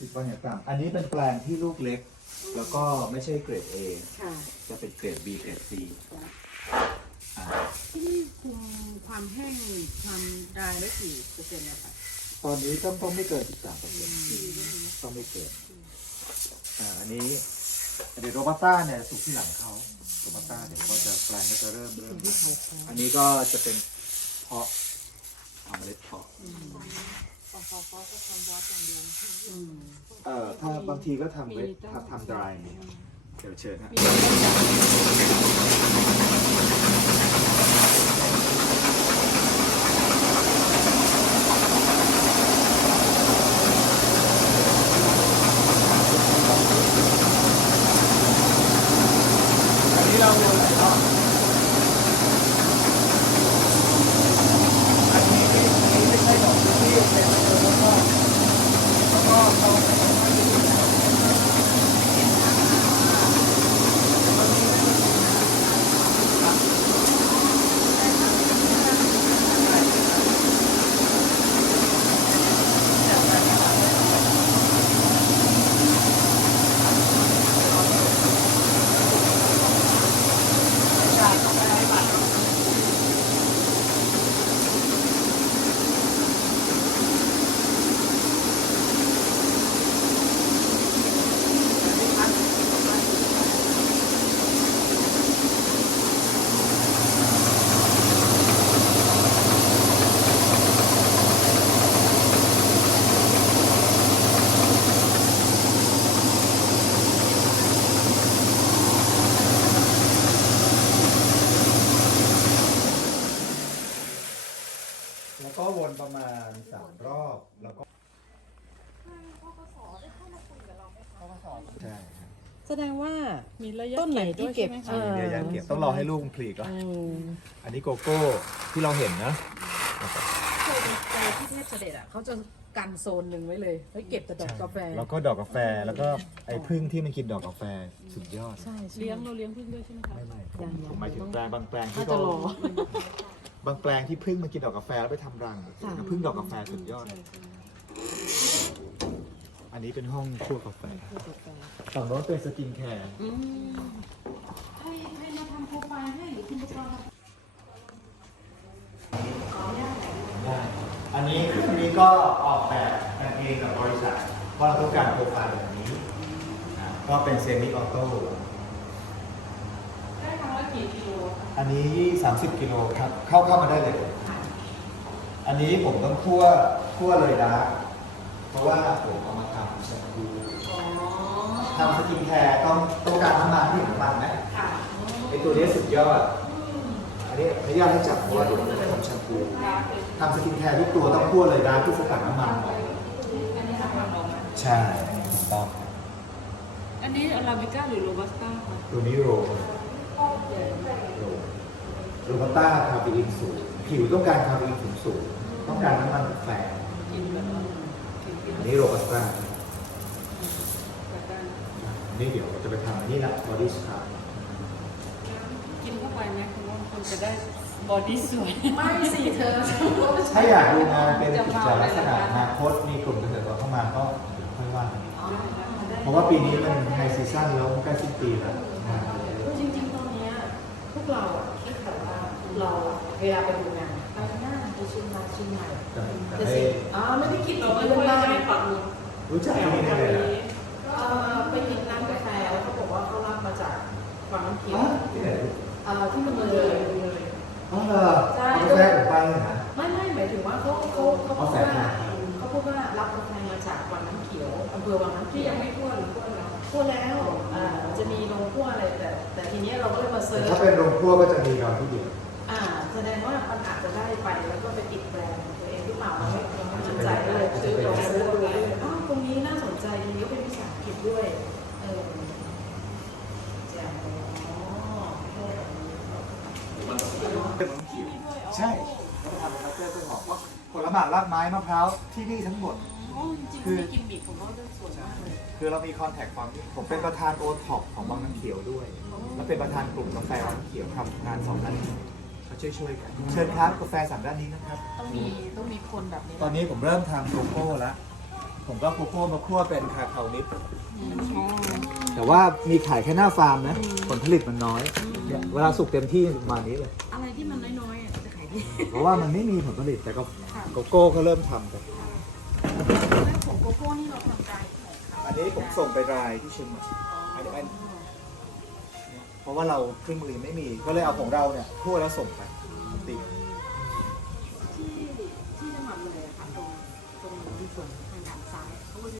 สิบวันอย่างต่ำอันนี้เป็นแปลงที่ลูกเล็ก แล้วก็ไม่ใช่เกรด A ค่ะจะเป็นเกรด B เกรด C อ่าที่นี่คุมความแห้งความดายไว้กี่เปอร์เซ็นต์นะคะตอนนี้ต้องต้องไม่เกิน13เปอร์เซ็นต์ต้องไม่เกินอ่าอันนี้เดี๋ยวโรบัสต้าเนี่ยสุกที่หลังเขาโรบัสต้าเดี๋ยวก็จะแปลงก็จะเริ่มเริ่มอันนี้ก็จะเป็นเพาะทำเมล็ดเพาะ อืมเอ่อถ้าบางทีก็ทำเวททำทำดรายเนี่ยเดี๋ยวเชิญฮะอันนี้เราโรยหลายรอบอันนี้นี่ไม่ใช่ดอกที่เป็นแล้วก็แล้วก็เรา แล้ว ก็วนประมาณสามรอบแล้วก็ใช่ครับแสดงว่ามีระยะต้นไหนที่เก็บใช่ไหมใช่คะเดี๋ยวยันเก็บต้องรอให้ลูกมันผลิก่อนอืมอันนี้โกโก้ที่เราเห็นนะ เคยไปที่เทพเสด็จอะเขาจะกันโซนหนึ่งไว้เลยไว้เก็บแต่ดอกกาแฟ แล้วก็ดอกกาแฟแล้วก็ไอ้พึ่งที่มันกินดอกกาแฟสุดยอด ใช่ใช่เลี้ยงเราเลี้ยงพึ่งด้วยใช่ไหมคะไม่ไม่ผมยังยังผมหมายถึงแปลงบางแปลงถ้าที่จะเขารอ บางแปลงที่พึ่งมันกินดอกกาแฟแล้วไปทำรังค่ะพึ่งดอกกาแฟสุดยอด อันนี้เป็นห้องคั่วกาแฟดอกกาแฟฝั่งโน้นเป็นสกินแคร์อืมให้ให้มาทำโปรไฟล์ให้หรือคุณจะทำได้อันนี้เครื่องนี้ก็ออกแบบกันเองกับบริษัทว่าเราต้องการโปรไฟล์แบบนี้อ่าก็เป็นเซมิออโต้ได้ครั้งละ กี่กิโลคะอันนี้ 30 กิโลครับ เข้าเข้ามาได้เลยอันนี้ผมต้องคั่วคั่วเลยนะ เพราะว่าผมเอามาทำแชมพูอ๋อทำสกินแคร์ต้องต้องการน้ำมันที่เห็นน้ำมันไหมค่ะไอตัวนี้สุดยอดอันนี้อนุญาตให้จับเพราะว่าเดี๋ยวผมจะทำแชมพูทำสกินแคร์ทุกตัวต้องคั่วเลยนะที่สกัดน้ำมันออกอันนี้ทำมันออกมาใช่ถูกต้องอันนี้อาราบิก้าหรือโรบัสต้าคะตัวนี้โรโร โรบัสต้าคาเฟอีนสูง ผิวต้องการคาเฟอีนสูงสูง ต้องการน้ำมันแฝงอันนี้โรบัสต้าอันนี้เดี๋ยวเราจะไปทำอันนี้ละบอดี้สครับกินเข้าไปไหมคุณว่าคุณจะได้บอดี้สวย ไม่สิเธอ ถ้าอยากดูงานเป็นกิจลักษณะอนาคตมีกลุ่มเกษตรกรเข้ามาก็เดี๋ยวค่อยว่ากันเพราะว่าปีนี้มันไฮซีซั่นแล้วใกล้สิ้นปีแล้ว พวกเราอะคิดแบบว่าเราอะเวลาไปดูงานไปหน้าไปเชียงรายเชียงใหม่แต่แต่จะให้สิอ๋อไม่ได้คิดเราเราไม่ไม่ได้ได้ให้ปักหมุดรู้จักแถวที่นี่แถได้วเลยนี้เอ่อไปกินร้านกาแฟแล้วเขาบอกว่าเขารับมาจากฝั่งน้ำเขียวอ๋อที่ไหนเอ่อที่มันเลย ดแล้วอ่าจะมีโรงคั่วอะไรแต่ แต่ทีเนี้ยเราก็เลยมาแต่เซิร์ชถ้าเป็นโรงครัวก็จะมีเราที่เดียวอ่าแสดงว่ามันอาจจะได้ไปแล้วก็ไปติดแบรนด์ของตัวเองหรือเปล่าเราไม่เราไม่มั่นใจก็เลยซื้อลองซื้อดูอ้าวตรงนี้น่าสนใจดีก็เป็นวิสาหกิจด้วยเออแจ๋วอ๋อโทษแบบนี้ ใช่เขาทำเป็นคัสเตอร์ต้นหอมว่า ผลไม้รากไม้มะพร้าวที่นี่ทั้งหมดอ๋อจริงๆไม่กินบีบผมว่าเรื่องสวยมากเลยคือเรามีคอนแทคความผมเป็นประธานโอท็อปของวังน้ำเขียวด้วย และเป็นประธานกลุ่มกาแฟวังน้ำเขียวทำงานสองด้านนี้เขาช่วยช่วยๆกันเชิญครับกาแฟสามด้านนี้นะครับ ต้องมีต้องมีคนแบบนี้ตอนนี้ผมเริ่มทำโกโก้แล้ว ผมก็โกโก้มาคั่วเป็นคาคานิดอ๋อ แต่ว่ามีขายแค่หน้าฟาร์มนะ ผลผลิตมันน้อยเนี่ยเวลาสุกเต็มที่ประมาณนี้เลย อะไรที่มันน้อยๆอะจะขายดี เพราะว่ามันไม่มีผลผลิตแต่ก็โกโก้ก็เริ่มทำกันแล้วผงโกโก้นี่เราทำการของเขาอันนี้ผมส่งไปรายที่เชียงใหม่อันนี้อันเพราะว่าเราเครื่องมือไม่มีก็เลยเอาของเราเนี่ยคั่วแล้วส่งไปติด